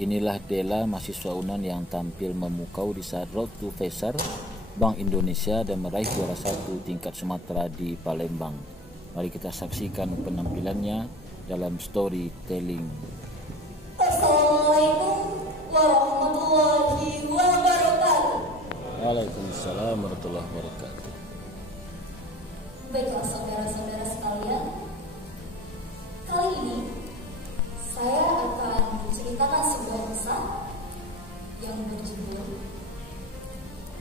Inilah Della, mahasiswa UNAN yang tampil memukau di saat Road to Faisal Bank Indonesia dan meraih juara 1 tingkat Sumatera di Palembang. Mari kita saksikan penampilannya dalam storytelling. Assalamualaikum warahmatullahi wabarakatuh. Waalaikumsalam warahmatullahi wabarakatuh. Baiklah saudara-saudara sekalian, kali ini saya akan menceritakan sebuah kisah yang berjudul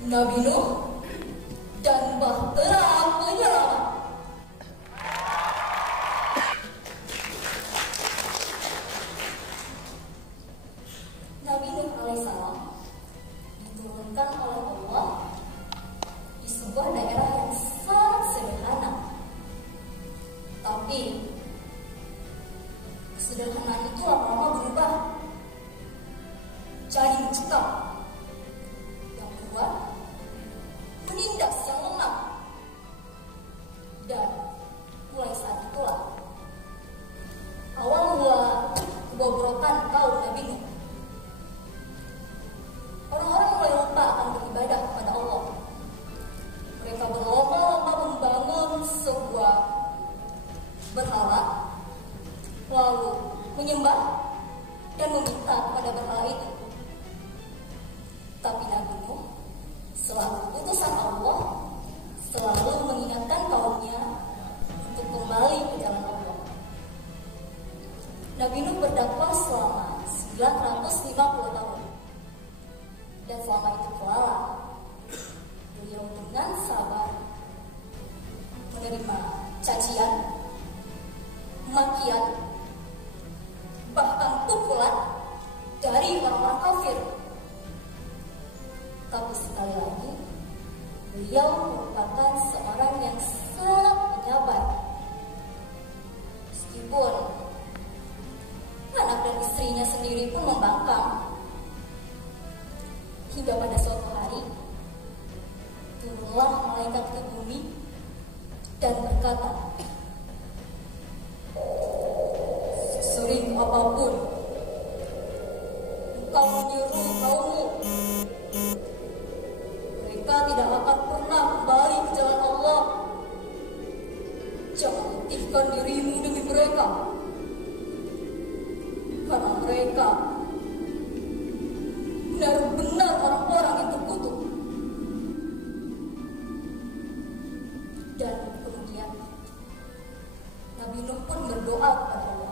Nabi Nuh dan Bahtera Penyelamat. Nabi Nuh alaihissalam diturunkan oleh Allah di sebuah daerah yang sangat sederhana, tapi kesederhanaan itu lama-lama berubah jadi mencekam yang kuat menindas yang lemah, dan mulai saat itulah awal mula kebobrokan kaum Nabi Nuh. Orang-orang mulai lupa akan beribadah kepada Allah. Mereka berlomba-lomba membangun sebuah berhala, lalu menyembah dan meminta kepada berhala itu. Tapi Nabi Nuh selalu utusan Allah, selalu mengingatkan kaumnya untuk kembali ke jalan Allah. Nabi Nuh berdakwah selama 950 tahun. Dan selama itu pula beliau dengan sabar menerima cacian, makian, bahkan pukulan dari orang-orang kafir. Tapi sekali lagi, beliau merupakan seorang yang sangat penyabar. Meskipun anak dan istrinya sendiri pun membangkang. Hingga pada suatu hari, turunlah malaikat ke bumi dan berkata, "Sesering apapun engkau menyuruh kaummu, mereka tidak akan pernah kembali ke jalan Allah. Jangan letihkan dirimu demi mereka, karena mereka benar-benar orang-orang yang terkutuk." Dan kemudian Nabi Nuh pun berdoa kepada Allah.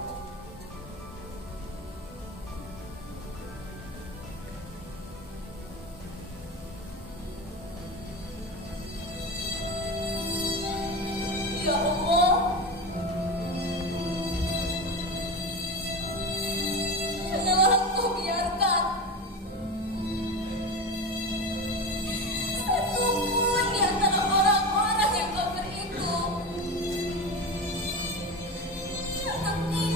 Ya Allah, janganlah Engkau biarkan satupun di antara orang-orang yang kafir itu mengerti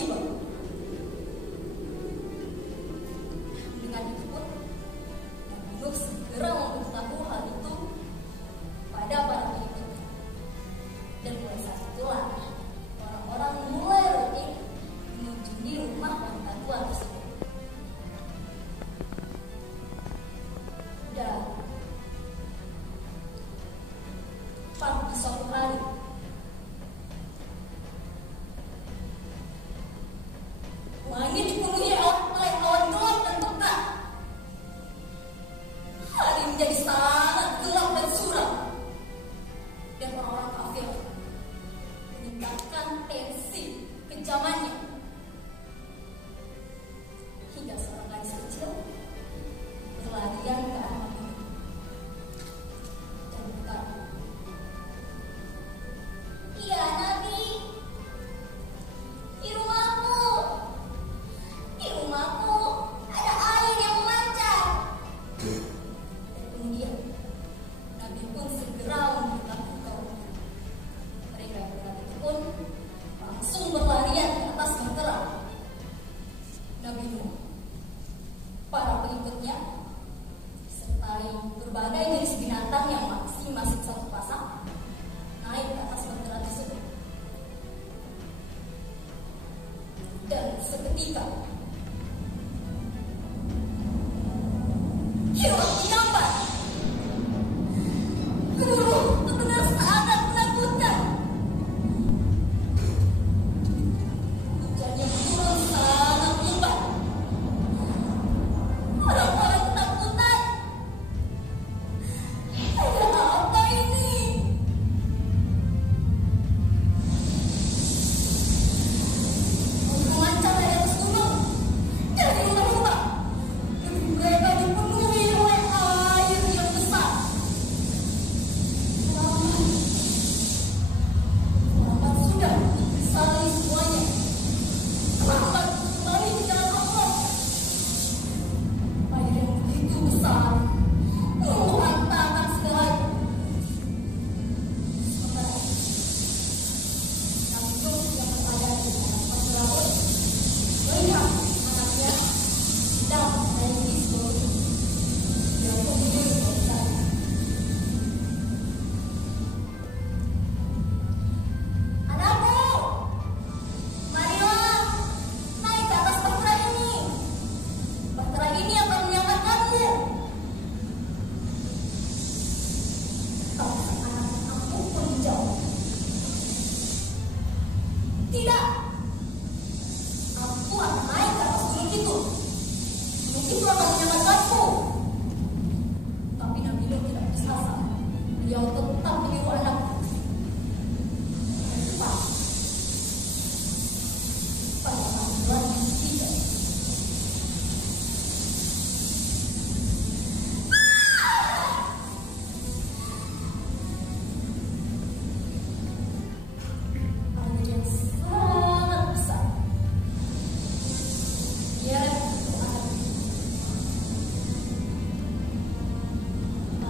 tiba. Dengan itu pun Nabi Nuh segera memberitahu hal itu pada para pengikutnya. Dan mulai saat itulah orang-orang mulai rutin mengunjungi rumah wanita tua tersebut. Dan pagi suatu hari, langit dipenuhi oleh awan gelap dan pekat. Hari menjadi sangat gelap dan suram. Dan orang-orang kafir meningkatkan tensi kejamannya. Hingga seorang gadis kecil berlarian ke arah Nabi dan berkata, "Iya Nabi, di rumahku ada air yang memancar." Dan kemudian Nabi pun segera memberitahu kaumnya. Mereka itu pun langsung berlarian ke atas bahtera. Nabi Nuh, para pengikutnya, disertai berbagai jenis binatang yang masing-masing satu pasang, naik ke atas bahtera tersebut. Dan seketika kilat menyambar. Terdengar sangat menakutkan. Hujan yang turun sangat lebat. Orang-orang ketakutan. Ada apa ini? Memancar dari atas gunung, dari rumah-rumah. Mereka dipenuhi oleh air yang besar. Selamat sudah disali semuanya. Selamat kembali ke jalan Allah. Air yang begitu besar menghantarkan segalanya. Sementara Nabi Nuh yang berada di atas bahtera pun melihat anaknya sedang menaiki sebuah gunung. Dia pun menyuruh berbicara, "Anakku, marilah naik ke atas bahtera ini. Bahtera ini akan menyelamatkanmu." Tapi anak-anakku pun menjawab, "Tidak, aku akan naik ke atas gunung itu. Gunung itu akan menyelamatkanku." Tapi Nabi Nuh tidak putus asa. Beliau tetap menyuruh anaknya, "Cepat." Pada malam bulan yang ketiga, angin yang sangat besar menyeret ke anak.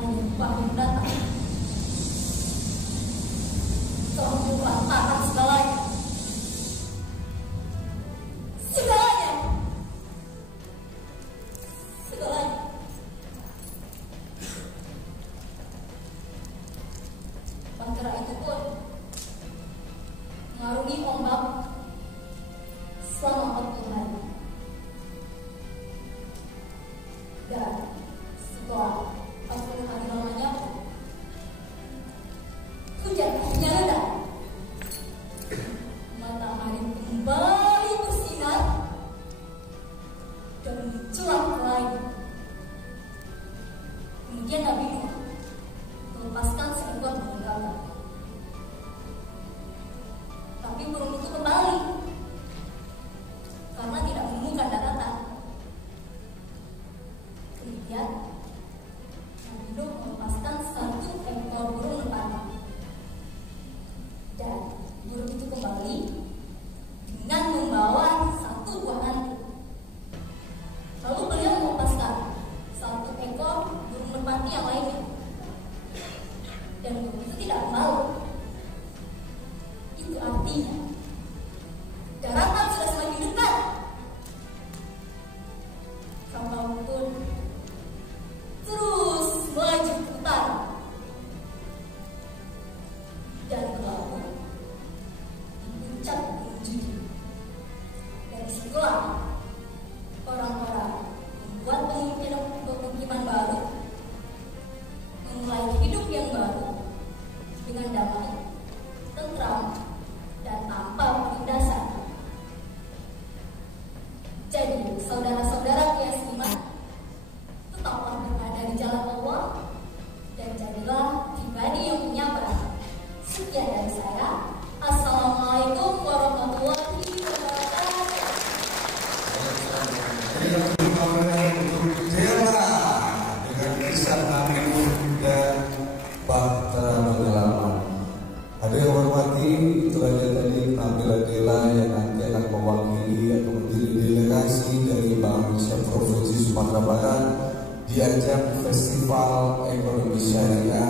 Angin yang datang telah memberantakan segalanya. Segalanya. Segalanya. Bahtera itu pun mengarungi ombak selama 40 hari. Dan setelah 40 hari lamanya, hujan akhirnya reda. Matahari kembali bersinar dan mencuat ke langit. Kemudian Nabi Nuh melepaskan seekor burung gagak. Tapi burung itu kembali karena situlah orang-orang membuat pemukiman baru, memulai hidup yang baru dengan damai, tentram, dan tanpa penindasan. Jadi, saudara-saudara yang seiman, tetaplah berada di jalan Allah dan jadilah pribadi yang punya peran. Sekian dari saya. Assalamualaikum warahmatullahi wabarakatuh. Dengan kisah Nabi dan Bahtera Pengalaman. Ada yang hormati, itu aja tadi penampilan Dela yang nanti akan mewakili atau menjadi delegasi dari bangsa Provinsi Sumatera Barat di ajang Festival Ekonomi Syariah